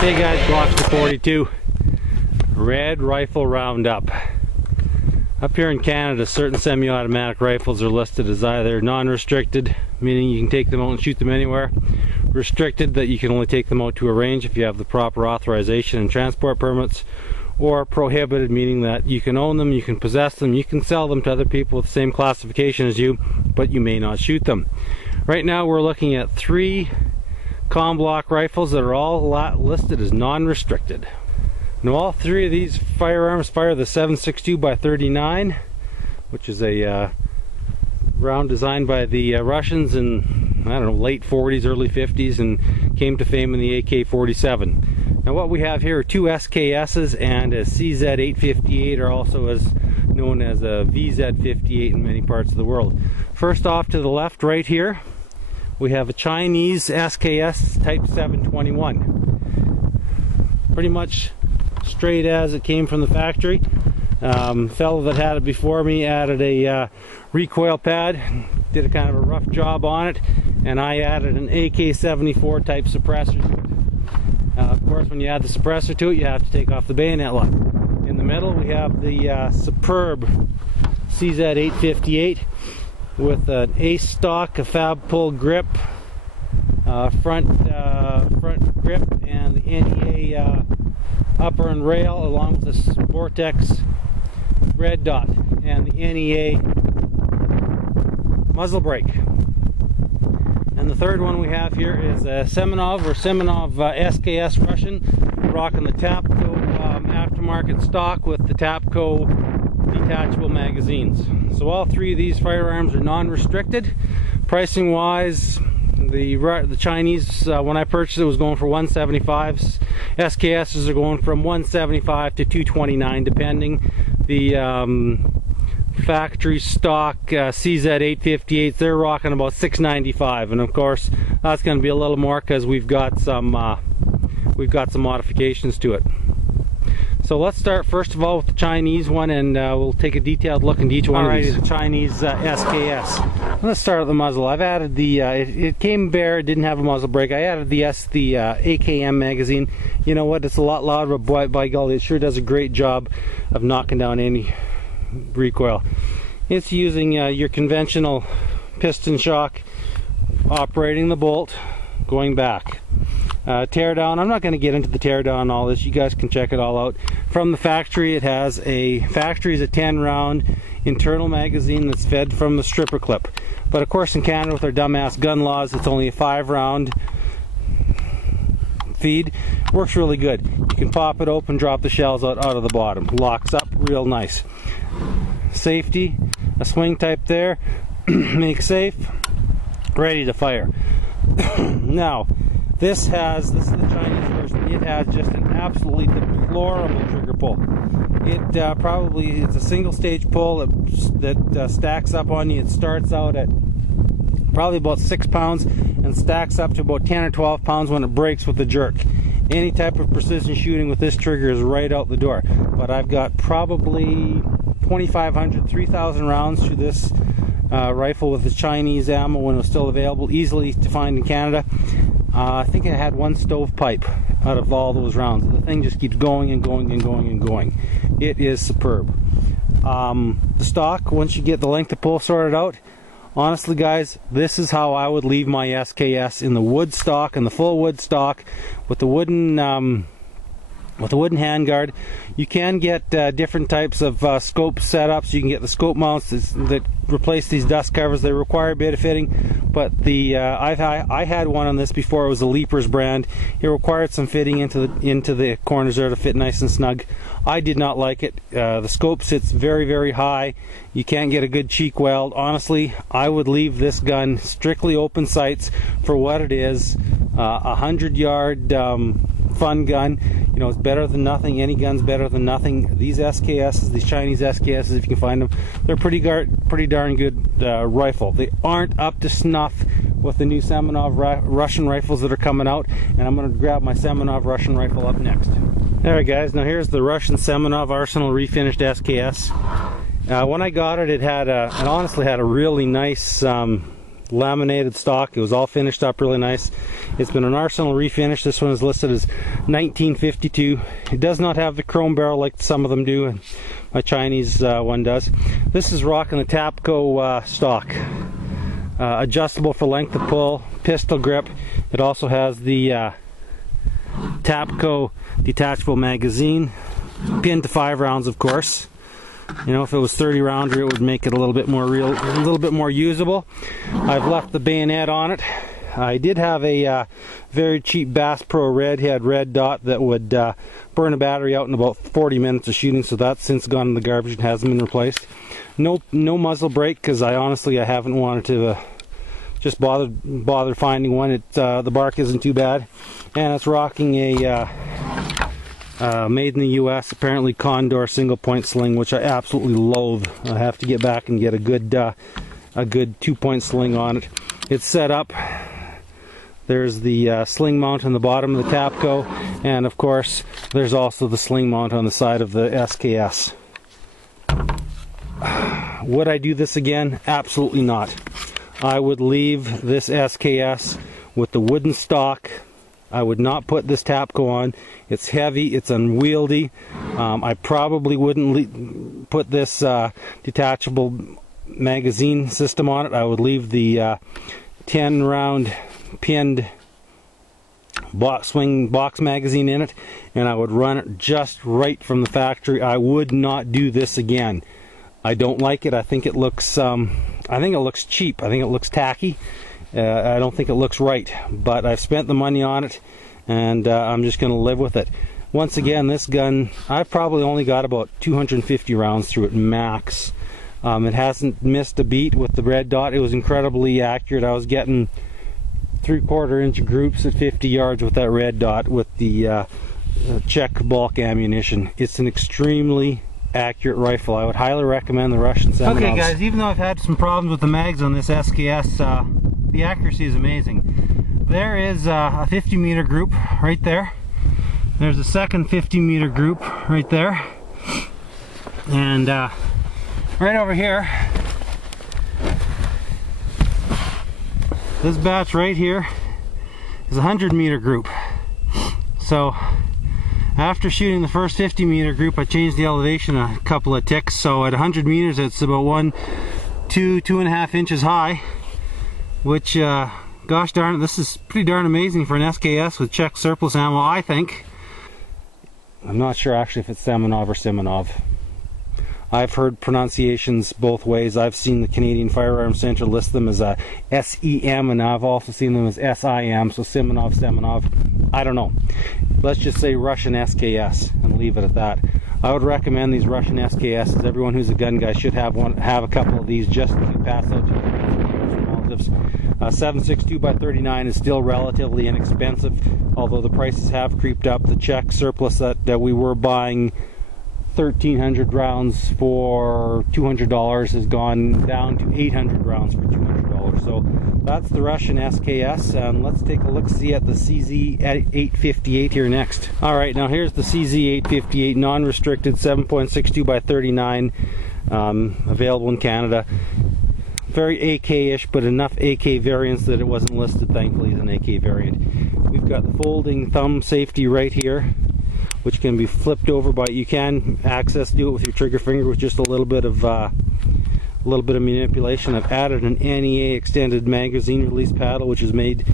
Hey guys, Glockster 42, Red Rifle Roundup. Up here in Canada, certain semi-automatic rifles are listed as either non-restricted, meaning you can take them out and shoot them anywhere, restricted, that you can only take them out to a range if you have the proper authorization and transport permits, or prohibited, meaning that you can own them, you can possess them, you can sell them to other people with the same classification as you, but you may not shoot them. Right now we're looking at 3 COM-block rifles that are all listed as non-restricted. Now all 3 of these firearms fire the 7.62x39, which is a round designed by the Russians in, I don't know, late 40s, early 50s, and came to fame in the AK-47. Now what we have here are 2 SKSs and a CZ858, or also as known as a VZ58 in many parts of the world. First off, to the left right here, we have a Chinese SKS Type 721. Pretty much straight as it came from the factory. Fellow that had it before me added a recoil pad, did a kind of a rough job on it, and I added an AK-74 type suppressor to it. Of course, when you add the suppressor to it, you have to take off the bayonet lock. In the middle, we have the superb CZ858 with an ace stock, a fab pull grip, front grip, and the NEA upper and rail, along with this Vortex red dot and the NEA muzzle brake. And the third one we have here is a Seminov SKS Russian, rocking the Tapco aftermarket stock with the Tapco detachable magazines. So all 3 of these firearms are non-restricted. Pricing wise, the Chinese, when I purchased it, was going for $175. SKSs are going from $175 to $229, depending. The factory stock CZ858s, they're rocking about $695, and of course that's going to be a little more because we've got some modifications to it. So let's start first of all with the Chinese one, and we'll take a detailed look into each one of these. The Chinese SKS. Let's start with the muzzle. I've added the, it came bare, it didn't have a muzzle brake. I added the AKM magazine. You know what, it's a lot louder, but by golly, it sure does a great job of knocking down any recoil. It's using your conventional piston shock, operating the bolt, going back. Teardown, I'm not going to get into the teardown and all this, you guys can check it all out. From the factory, it has a 10 round internal magazine that's fed from the stripper clip. But of course in Canada with our dumbass gun laws, it's only a 5 round feed. Works really good. You can pop it open, drop the shells out of the bottom. Locks up real nice. Safety, a swing type there, make safe, ready to fire. Now, this is the Chinese version. It has just an absolutely deplorable trigger pull. It's a single stage pull that stacks up on you. It starts out at probably about 6 pounds and stacks up to about 10 or 12 pounds when it breaks with the jerk. Any type of precision shooting with this trigger is right out the door. But I've got probably 2,500, 3,000 rounds to this rifle with the Chinese ammo when it was still available, easily to find in Canada. I think it had 1 stovepipe out of all those rounds. The thing just keeps going and going and going and going. It is superb. The stock, once you get the length of pull sorted out, honestly guys, this is how I would leave my SKS, in the wood stock, and the full wood stock with the wooden handguard. You can get different types of scope setups. You can get the scope mounts that replace these dust covers. They require a bit of fitting, but I had one on this before. It was a Leapers brand. It required some fitting into the corners there to fit nice and snug. I did not like it. The scope sits very, very high. You can't get a good cheek weld. Honestly, I would leave this gun strictly open sights for what it is. 100-yard fun gun. You know, it's better than nothing. Any gun's better than nothing. These SKSs, these Chinese SKSs, if you can find them, they're pretty darn good rifle. They aren't up to snuff with the new Seminov Russian rifles that are coming out, and I'm going to grab my Seminov Russian rifle up next. Alright guys, now here's the Russian Seminov Arsenal refinished SKS. When I got it, it honestly had a really nice laminated stock. It was all finished up really nice. It's been an Arsenal refinish. This one is listed as 1952. It does not have the chrome barrel like some of them do, and my Chinese one does. This is rocking the Tapco stock. Adjustable for length of pull, pistol grip. It also has the Tapco detachable magazine, pinned to 5 rounds, of course. You know, if it was 30 rounder, it would make it a little bit more real, a little bit more usable. I've left the bayonet on it. I did have a very cheap Bass Pro Redhead red dot that would burn a battery out in about 40 minutes of shooting, so that's since gone in the garbage and hasn't been replaced. No muzzle brake, because I haven't wanted to just bother finding one. The bark isn't too bad, and it's rocking a made in the US, apparently Condor single point sling, which I absolutely loathe. I have to get back and get a good 2-point sling on it. It's set up. There's the sling mount on the bottom of the Tapco, and of course there's also the sling mount on the side of the SKS. Would I do this again? Absolutely not. I would leave this SKS with the wooden stock. I would not put this Tapco on. It's heavy, it's unwieldy. I probably wouldn't put this detachable magazine system on it. I would leave the 10 round pinned swing box magazine in it, and I would run it just right from the factory. I would not do this again. I don't like it. I think it looks cheap. I think it looks tacky. I don't think it looks right, but I've spent the money on it, and I'm just going to live with it. Once again, this gun, I've probably only got about 250 rounds through it max. It hasn't missed a beat with the red dot. It was incredibly accurate. I was getting 3/4 inch groups at 50 yards with that red dot with the Czech bulk ammunition. It's an extremely accurate rifle. I would highly recommend the Russian Seminovs. Okay guys, even though I've had some problems with the mags on this SKS, the accuracy is amazing. There is a 50 meter group right there. There's a second 50 meter group right there. And right over here, this batch right here is a 100 meter group. So after shooting the first 50 meter group, I changed the elevation a couple of ticks. So at 100 meters, it's about 2.5 inches high, which gosh darn it, this is pretty darn amazing for an SKS with Czech surplus ammo, I think. I'm not sure actually if it's Seminov or Seminov. I've heard pronunciations both ways. I've seen the Canadian Firearms Center list them as a SEM, and I've also seen them as SIM, so Seminov, Seminov. I don't know. Let's just say Russian SKS and leave it at that. I would recommend these Russian SKSs. Everyone who's a gun guy should have a couple of these just to pass out to relatives. 7.62x39 is still relatively inexpensive, although the prices have creeped up. The Czech surplus that we were buying 1,300 rounds for $200 has gone down to 800 rounds for $200. So that's the Russian SKS, and let's take a look-see at the CZ858 here next. Alright, now here's the CZ858 non-restricted 7.62x39, available in Canada. Very AK-ish, but enough AK variants that it wasn't listed, thankfully, as an AK variant. We've got the folding thumb safety right here, which can be flipped over by, you can do it with your trigger finger with just a little bit of manipulation. I've added an NEA extended magazine release paddle, which has made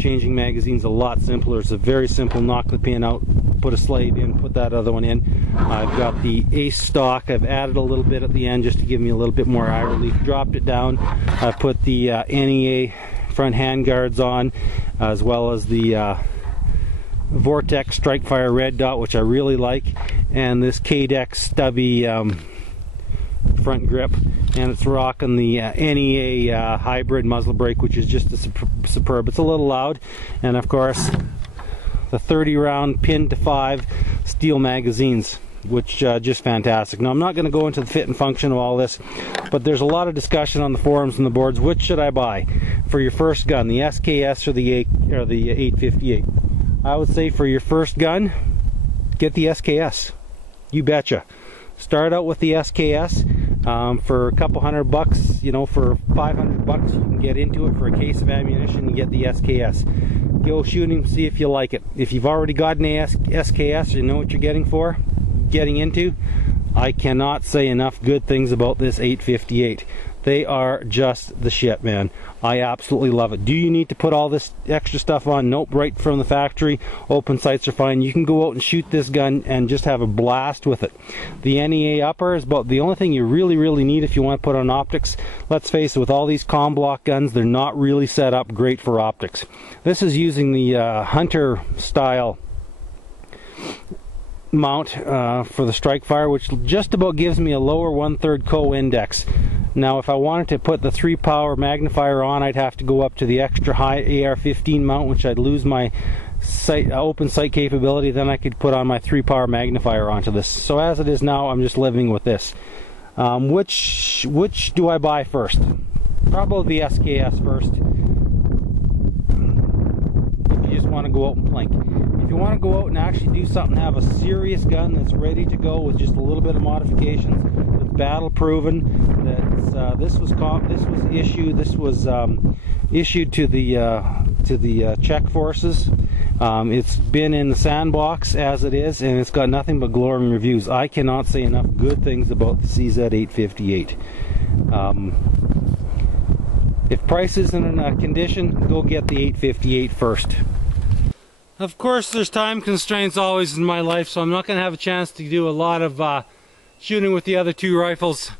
changing magazines a lot simpler. It's a very simple, knock the pin out, put a slide in, put that other one in. I've got the Ace stock. I've added a little bit at the end just to give me a little bit more eye relief. Dropped it down. I've put the NEA front hand guards on, as well as the Vortex Strikefire red dot, which I really like, and this KDEX stubby front grip, and it's rocking the NEA hybrid muzzle brake, which is just superb. It's a little loud, and of course the 30 round pinned to 5 steel magazines, which just fantastic. Now I'm not going to go into the fit and function of all this, but there's a lot of discussion on the forums and the boards. Which should I buy for your first gun, the SKS or the 858? I would say for your first gun, get the SKS. You betcha. Start out with the SKS. For a couple $100, you know, for $500 you can get into it. For a case of ammunition, you get the SKS. Go shooting, see if you like it. If you've already got an SKS, you know what you're getting into. I cannot say enough good things about this 858. They are just the shit, man. I absolutely love it. Do you need to put all this extra stuff on? Nope, right from the factory. Open sights are fine. You can go out and shoot this gun and just have a blast with it. The NEA upper is about the only thing you really need if you want to put on optics. Let's face it, with all these comm block guns, they're not really set up great for optics. This is using the Hunter style mount for the strike fire, which just about gives me a lower 1/3 co-index. Now if I wanted to put the 3 power magnifier on, I'd have to go up to the extra high AR-15 mount, which I'd lose my open sight capability. Then I could put on my 3 power magnifier onto this. So as it is now, I'm just living with this. Which do I buy first? Probably the SKS first, if you just want to go out and plink. If you want to go out and actually do something, have a serious gun that's ready to go with just a little bit of modifications, that's battle proven, this was issued to the Czech forces. It's been in the sandbox as it is, and it's got nothing but glowing reviews. I cannot say enough good things about the CZ858. If price isn't in a condition, go get the 858 first. Of course, there's time constraints always in my life, so I'm not going to have a chance to do a lot of shooting with the other 2 rifles.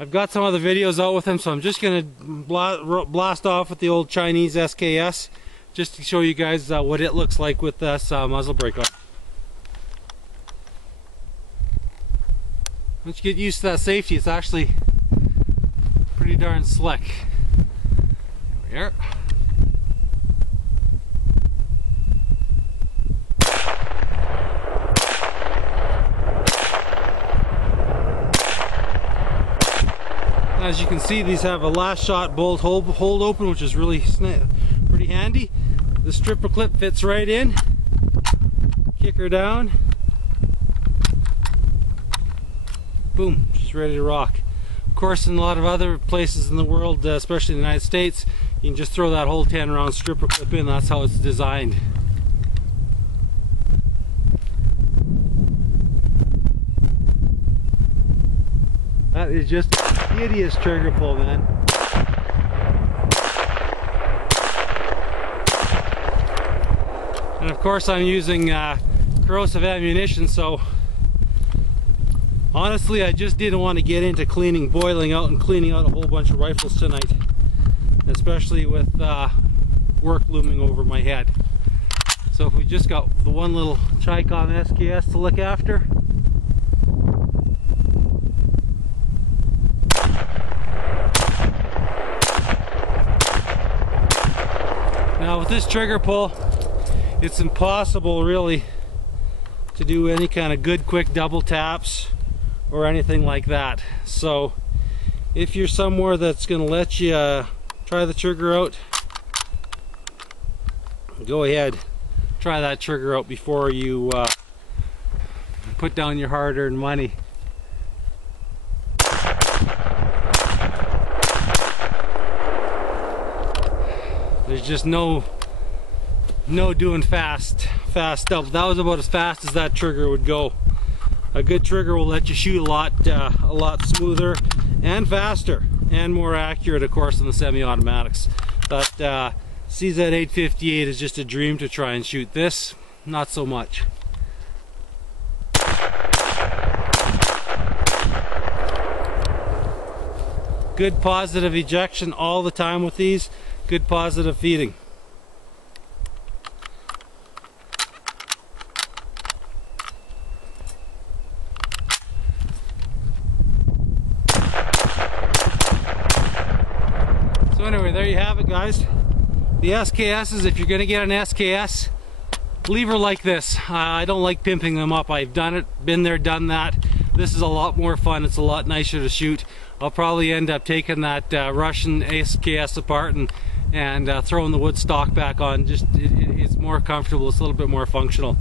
I've got some other videos out with them, so I'm just going to blast off with the old Chinese SKS, just to show you guys what it looks like with this muzzle brake on. Once you get used to that safety, it's actually pretty darn slick. There we are. As you can see, these have a last shot bolt hold open, which is really pretty handy. The stripper clip fits right in. Kick her down. Boom, she's ready to rock. Of course, in a lot of other places in the world, especially in the United States, you can just throw that whole 10-round stripper clip in. That's how it's designed. That is just a hideous trigger pull, man. And of course I'm using corrosive ammunition, so honestly I just didn't want to get into boiling out and cleaning out a whole bunch of rifles tonight, especially with work looming over my head. So if we just got the one little ChiCom SKS to look after, now with this trigger pull, it's impossible really to do any kind of good quick double taps or anything like that. So if you're somewhere that's going to let you try the trigger out, go ahead, try that trigger out before you put down your hard-earned money. There's just no doing fast double. That was about as fast as that trigger would go. A good trigger will let you shoot a lot smoother and faster and more accurate, of course, than the semi-automatics. But CZ858 is just a dream to try and shoot. This, not so much. Good positive ejection all the time with these. Good positive feeding. So anyway, there you have it, guys. The SKSs, if you're going to get an SKS, leave her like this. I don't like pimping them up. I've done it, been there, done that. This is a lot more fun. It's a lot nicer to shoot. I'll probably end up taking that Russian SKS apart and throwing the wood stock back on. Just it's more comfortable. It's a little bit more functional.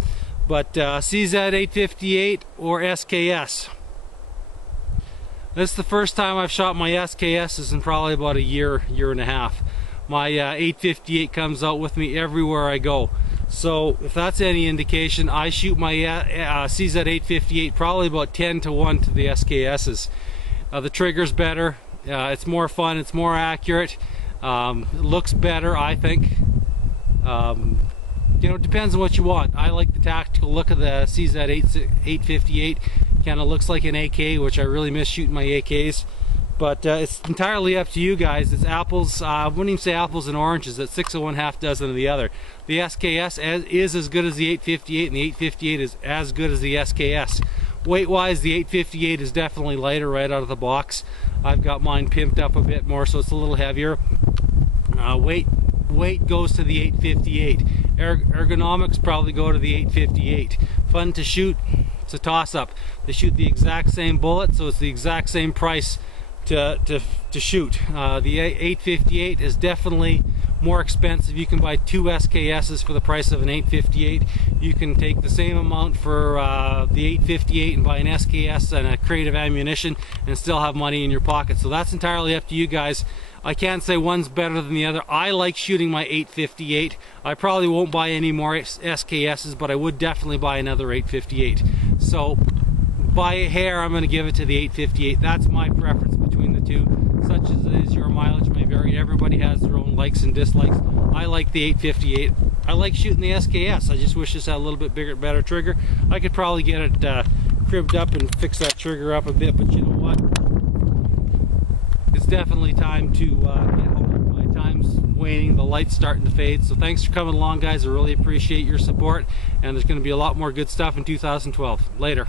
But CZ858 or SKS, This is the first time I've shot my SKSs in probably about a year and a half. My 858 comes out with me everywhere I go. So if that's any indication, I shoot my CZ858 probably about 10-1 to the SKSs. The trigger's better, it's more fun, it's more accurate, it looks better, I think. You know, it depends on what you want. I like the tactical look of the CZ858. Kind of looks like an AK, which I really miss shooting my AKs. But it's entirely up to you guys. It's apples, I wouldn't even say apples and oranges. It's 6 of one, half dozen of the other. The SKS is as good as the 858, and the 858 is as good as the SKS. Weight-wise, the 858 is definitely lighter right out of the box. I've got mine pimped up a bit more, so it's a little heavier. Weight goes to the 858. Ergonomics probably go to the 858. Fun to shoot, it's a toss-up. They shoot the exact same bullet, so it's the exact same price to shoot. The 858 is definitely more expensive. You can buy 2 SKSs for the price of an 858. You can take the same amount for the 858 and buy an SKS and a crate of ammunition and still have money in your pocket. So that's entirely up to you guys. I can't say one's better than the other. I like shooting my 858. I probably won't buy any more SKSs, but I would definitely buy another 858. So by a hair, I'm going to give it to the 858. That's my preference between the two. Such as it is, your mileage may vary. Everybody has their own likes and dislikes. I like the 858. I like shooting the SKS. I just wish this had a little bit bigger, better trigger. I could probably get it cribbed up and fix that trigger up a bit, but you know what? It's definitely time to get home. My time's waning, the light's starting to fade. So thanks for coming along, guys. I really appreciate your support, and there's going to be a lot more good stuff in 2012. Later.